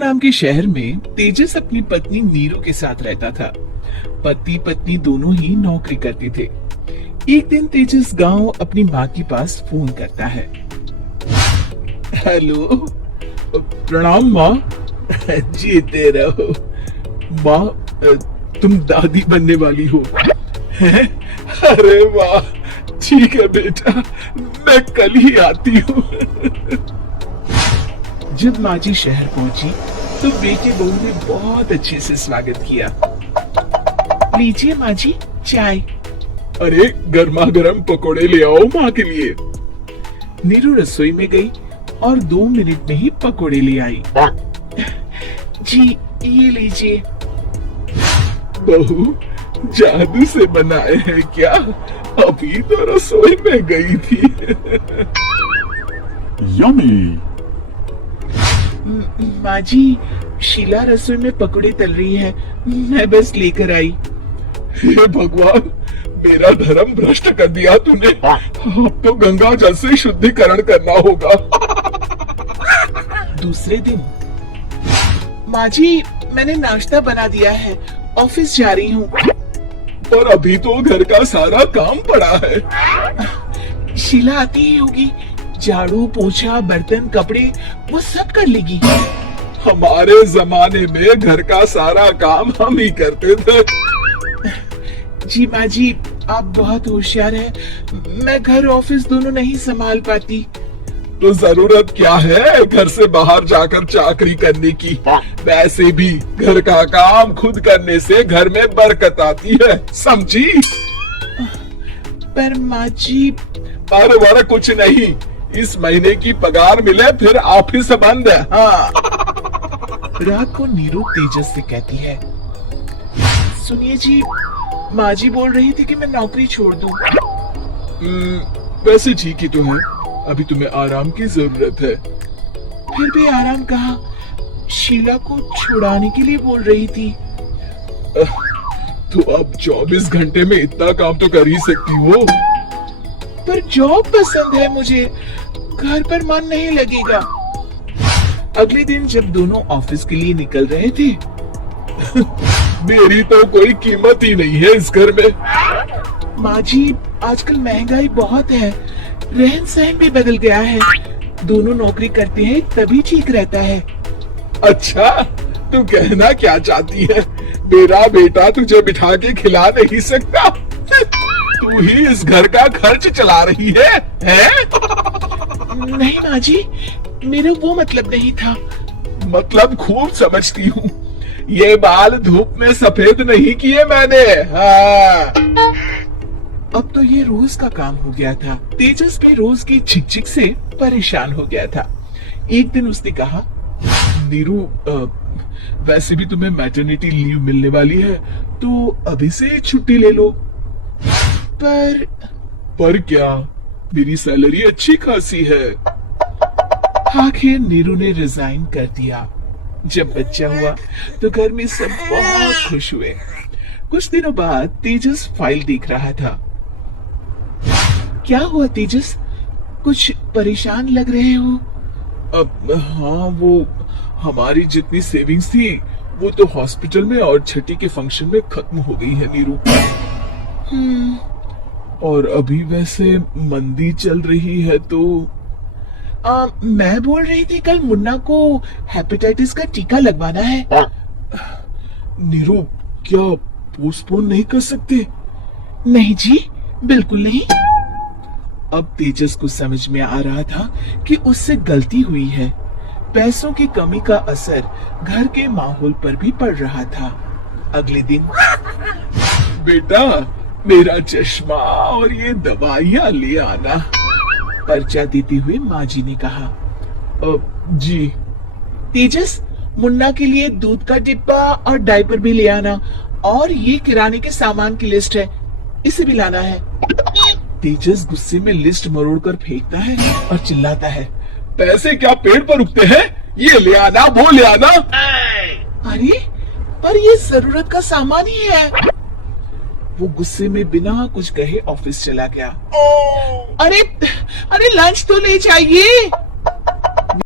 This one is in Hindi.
नाम के शहर में तेजस अपनी पत्नी नीरू के साथ रहता था। पति पत्नी दोनों ही नौकरी करते थे। एक दिन तेजस गांव अपनी माँ के पास फोन करता है। हेलो, प्रणाम माँ। जीते रहो माँ, तुम दादी बनने वाली हो। हैं? अरे वाह, ठीक है बेटा, मैं कल ही आती हूँ। जब माँ जी शहर पहुंची तो बेटे बहू ने बहुत अच्छे से स्वागत किया। लीजिए माँ जी चाय। अरे गर्मा गर्म पकोड़े ले आओ माँ के लिए। नीरू रसोई में गई और 2 मिनट में ही पकोड़े ले आई। जी ये लीजिए। बहू जादू से बनाए हैं क्या? अभी तो रसोई में गई थी। यम्मी। माँ जी, शीला रसोई में पकोड़े तल रही है, मैं बस लेकर आई। हे भगवान, मेरा धर्म भ्रष्ट कर दिया तूने। अब तो गंगा जल से शुद्धिकरण करना होगा। दूसरे दिन, माँ जी मैंने नाश्ता बना दिया है, ऑफिस जा रही हूँ। पर अभी तो घर का सारा काम पड़ा है। शीला आती ही होगी, झाड़ू पोछा बर्तन कपड़े वो सब कर लेगी। हमारे जमाने में घर का सारा काम हम ही करते थे। जी माँ जी, आप बहुत होशियार हैं, मैं घर ऑफिस दोनों नहीं संभाल पाती। तो जरूरत क्या है घर से बाहर जाकर चाकरी करने की? वैसे भी घर का काम खुद करने से घर में बरकत आती है, समझी? पर माँ जी। अरे वारा कुछ नहीं, इस महीने की पगार मिले फिर ऑफिस बंद है। हाँ। रात को नीरू तेजस से कहती है, सुनिए जी, माँ जी बोल रही थी कि मैं नौकरी छोड़ दूं। वैसे ठीक ही तो है, अभी तुम्हें आराम की जरूरत है। फिर भी आराम कहाँ, शीला को छुड़ाने के लिए बोल रही थी। तो अब 24 घंटे में इतना काम तो कर ही सकती हो। पर जॉब पसंद है मुझे, घर पर मन नहीं लगेगा। अगले दिन जब दोनों ऑफिस के लिए निकल रहे थे, मेरी तो कोई कीमत ही नहीं है इस घर में। माँ जी, आजकल महंगाई बहुत है, रहन सहन भी बदल गया है, दोनों नौकरी करते हैं तभी ठीक रहता है। अच्छा, तू कहना क्या चाहती है? मेरा बेटा तुझे बिठा के खिला नहीं सकता? तू ही इस घर का खर्च चला रही है, हैं? नहीं माँ जी, मेरा वो मतलब नहीं था। मतलब खूब समझती हूँ, ये बाल धूप में सफेद नहीं किए मैंने। हाँ। अब तो ये रोज का काम हो गया था। तेजस भी रोज की झिकझिक से परेशान हो गया था। एक दिन उसने कहा, नीरू, वैसे भी तुम्हें मैटरनिटी लीव मिलने वाली है, तो अभी से छुट्टी ले लो। पर क्या, मेरी सैलरी अच्छी खासी है। आखिर नीरू ने रिजाइन कर दिया। जब बच्चा हुआ तो घर में सब बहुत खुश हुए। कुछ दिनों बाद तेजस फाइल देख रहा था। क्या हुआ तेजस, कुछ परेशान लग रहे हो? अब हाँ, वो हमारी जितनी सेविंग्स थी वो तो हॉस्पिटल में और छठी के फंक्शन में खत्म हो गई है नीरू। और अभी वैसे मंदी चल रही है तो मैं बोल रही थी कल मुन्ना को हेपेटाइटिस का टीका लगवाना है। नीरू, क्या पोस्टपोन नहीं कर सकते? नहीं जी, बिल्कुल नहीं। अब तेजस को समझ में आ रहा था कि उससे गलती हुई है। पैसों की कमी का असर घर के माहौल पर भी पड़ रहा था। अगले दिन, बेटा मेरा चश्मा और ये दवाइयाँ ले आना, पर्चा देते हुए माँ जी ने कहा। जी। तेजस, मुन्ना के लिए दूध का डिब्बा और डायपर भी ले आना, और ये किराने के सामान की लिस्ट है, इसे भी लाना है। तेजस गुस्से में लिस्ट मरोड़ कर फेंकता है और चिल्लाता है, पैसे क्या पेड़ पर उगते हैं? ये ले आना, वो ले आना। अरे पर ये जरूरत का सामान ही है। वो गुस्से में बिना कुछ कहे ऑफिस चला गया। अरे अरे लंच तो ले जाइए।